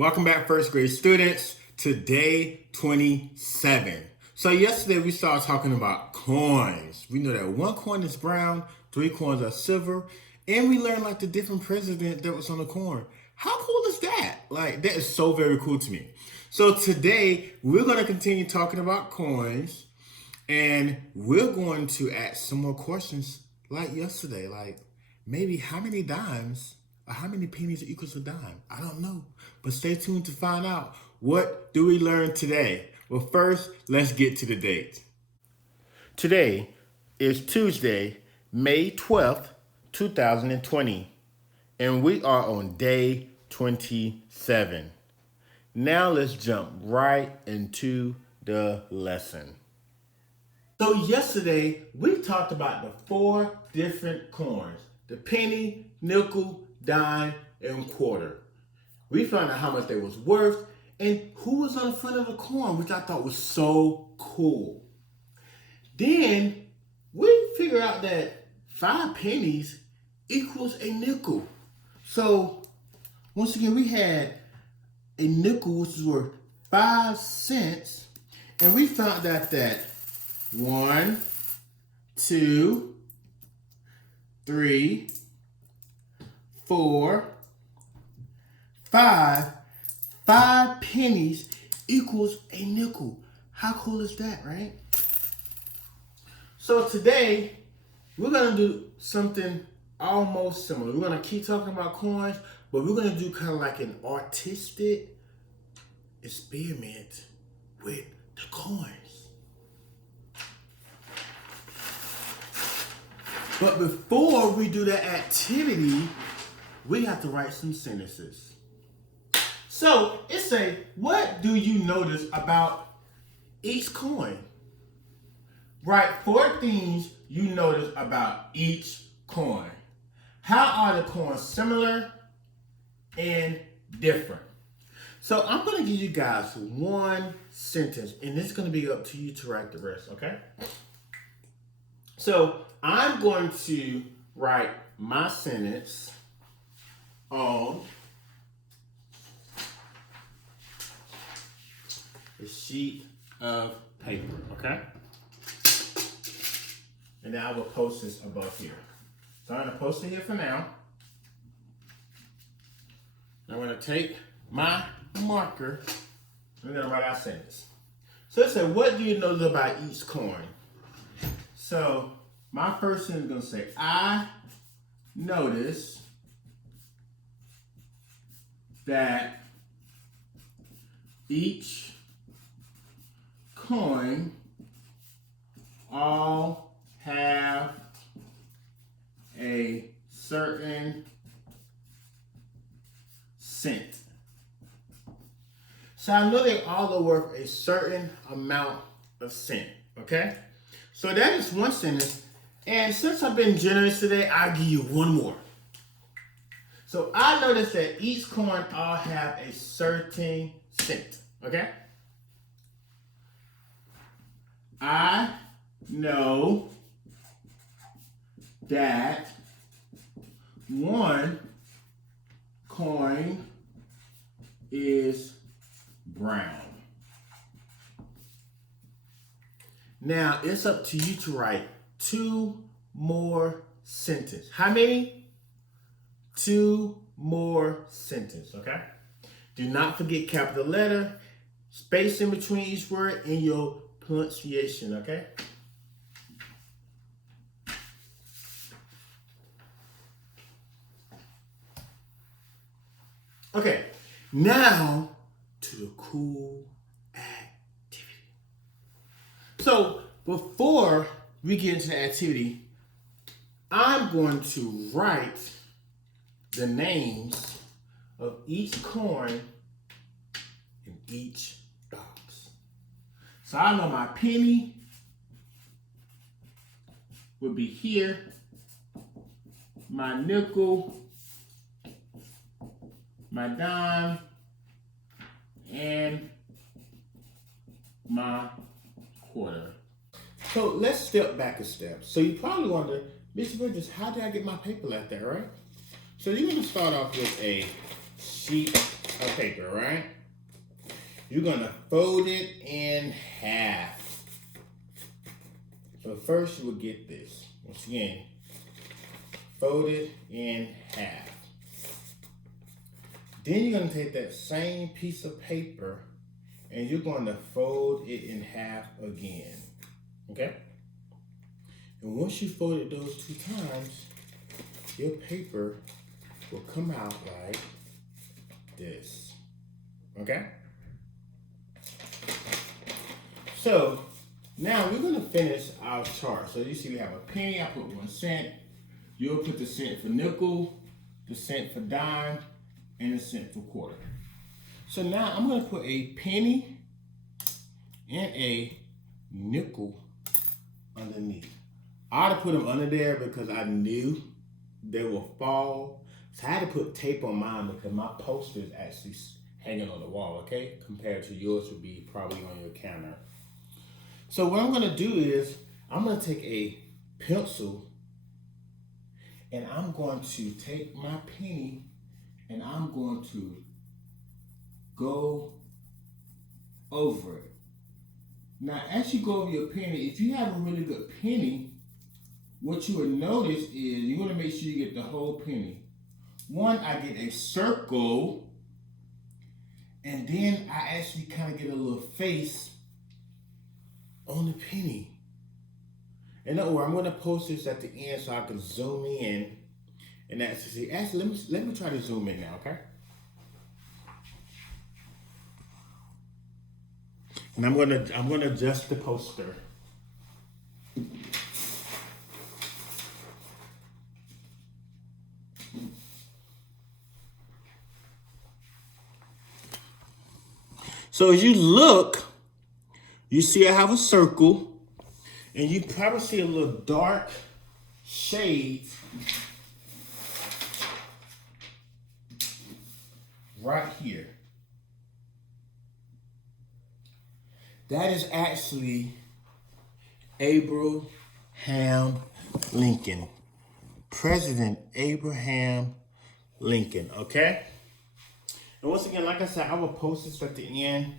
Welcome back, first grade students, to day 27. So yesterday we started talking about coins. We know that one coin is brown, three coins are silver, and we learned like the different president that was on the coin. How cool is that? Like, that is so very cool to me. So today we're going to continue talking about coins, and we're going to ask some more questions like yesterday. Like, maybe how many dimes or how many pennies equals a dime? I don't know. But stay tuned to find out. What do we learn today? Well, first, let's get to the date. Today is Tuesday, May 12th, 2020. And we are on day 27. Now let's jump right into the lesson. So yesterday, we talked about the four different coins: the penny, nickel, dime, and quarter. We found out how much they was worth and who was on the front of the coin, which I thought was so cool. Then we figured out that 5 pennies equals a nickel. So once again, we had a nickel, which is worth 5 cents, and we found out that 1, 2, 3, 4, 5 pennies equals a nickel. How cool is that, right? So today we're gonna do something almost similar. We're gonna keep talking about coins, but we're gonna do kind of like an artistic experiment with the coins. But before we do that activity, we have to write some sentences. So it say, what do you notice about each coin? Write 4 things you notice about each coin. How are the coins similar and different? So I'm going to give you guys one sentence, and it's going to be up to you to write the rest, okay? So I'm going to write my sentence on a sheet of paper, okay? And then I will post this above here. So I'm going to post it here for now. I'm going to take my marker. I'm going to write our sentence. So it said, what do you know about each coin? So my first sentence is going to say, I notice that each coin all have a certain cent. So I know they all are worth a certain amount of cent, okay? So that is one sentence, and since I've been generous today, I'll give you one more. So I noticed that each coin all have a certain cent, okay? I know that one coin is brown. Now it's up to you to write 2 more sentences. How many? 2 more sentences, okay? Do not forget capital letter, space in between each word, and your pronunciation, okay? Okay, now to the cool activity. So before we get into the activity, I'm going to write the names of each coin in each box. So I know my penny would be here, my nickel, my dime, and my quarter. So let's step back a step. So you probably wonder, Mr. Bridges, how did I get my paper like that, right? So you're going to start off with a sheet of paper, right? You're gonna fold it in half. So first you will get this. Once again, fold it in half. Then you're gonna take that same piece of paper and you're going to fold it in half again, okay? And once you fold it those 2 times, your paper will come out like this, okay? So now we're gonna finish our chart. So you see we have a penny, I put 1 cent. You'll put the cent for nickel, the cent for dime, and the cent for quarter. So now I'm gonna put a penny and a nickel underneath. I had to put them under there because I knew they will fall. So I had to put tape on mine because my poster is actually hanging on the wall, okay? Compared to yours would be probably on your counter. So what I'm gonna do is, I'm gonna take a pencil and I'm going to take my penny and I'm going to go over it. Now, as you go over your penny, if you have a really good penny, what you will notice is you want to make sure you get the whole penny. One, I get a circle, and then I actually kind of get a little face on the penny. And don't worry, I'm going to post this at the end so I can zoom in and actually see. Actually, let me try to zoom in now, okay? And I'm gonna adjust the poster. So as you look, you see I have a circle, and you probably see a little dark shade right here. That is actually Abraham Lincoln. President Abraham Lincoln, okay? And once again, like I said, I will post this at the end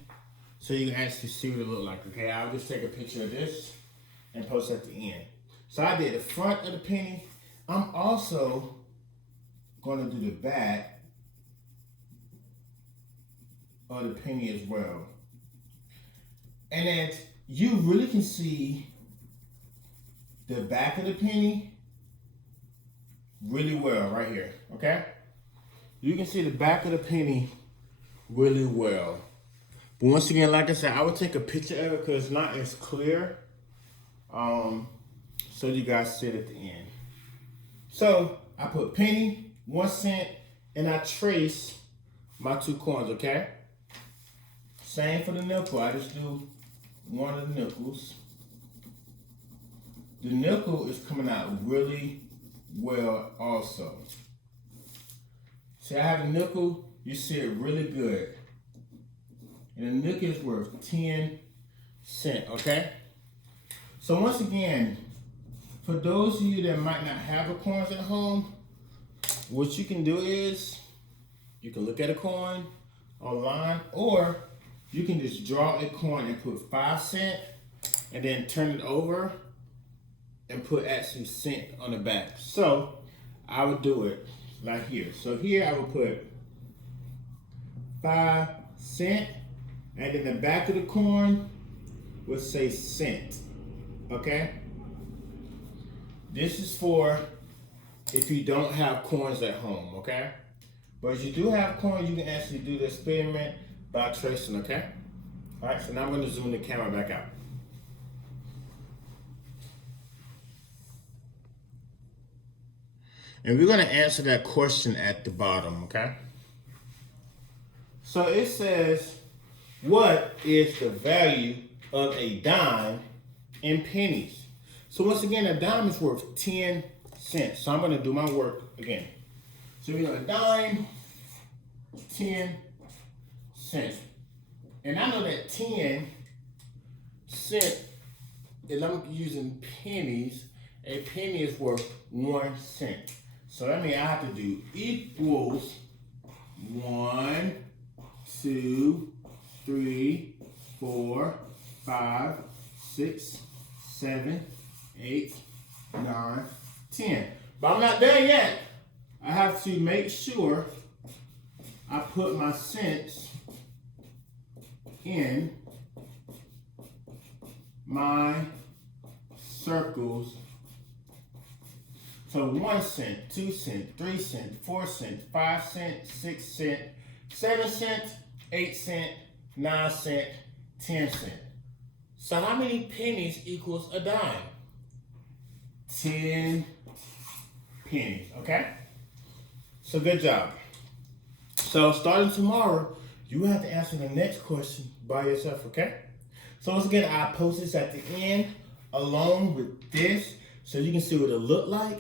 so you can actually see what it look like, okay? I'll just take a picture of this and post it at the end. So I did the front of the penny. I'm also going to do the back of the penny as well. And then you really can see the back of the penny really well right here, okay? You can see the back of the penny really well. But once again, like I said, I would take a picture of it because it's not as clear. So you guys see it at the end. So I put penny, 1 cent, and I trace my 2 coins, okay? Same for the nickel. I just do one of the nickels. The nickel is coming out really well also. See, I have a nickel, you see it really good. And the nickel is worth 10 cents, okay? So once again, for those of you that might not have a coins at home, what you can do is, you can look at a coin online, or you can just draw a coin and put 5 cents and then turn it over and put actually cent on the back. So I would do it like here. So here I would put 5 cents and then the back of the coin would say cent, okay? This is for if you don't have coins at home, okay? But if you do have coins, you can actually do the experiment by tracing, okay? All right, so now I'm gonna zoom the camera back out. And we're gonna answer that question at the bottom, okay? So it says, what is the value of a dime in pennies? So once again, a dime is worth 10 cents. So I'm gonna do my work again. So we got a dime, 10 cents. And I know that 10 cents, if I'm using pennies, a penny is worth 1 cent. So that means I have to do equals 1 2, 3, 4, 5, 6, 7, 8, 9, 10. But I'm not done yet. I have to make sure I put my cents in my circles. So 1 cent, 2 cent, 3 cent, 4 cent, 5 cent, 6 cent, 7 cent, 8 cent, 9 cent, 10 cent. So how many pennies equals a dime? 10 pennies, okay? So good job. So starting tomorrow, you have to answer the next question by yourself, okay? So once again, I post this at the end along with this so you can see what it looked like.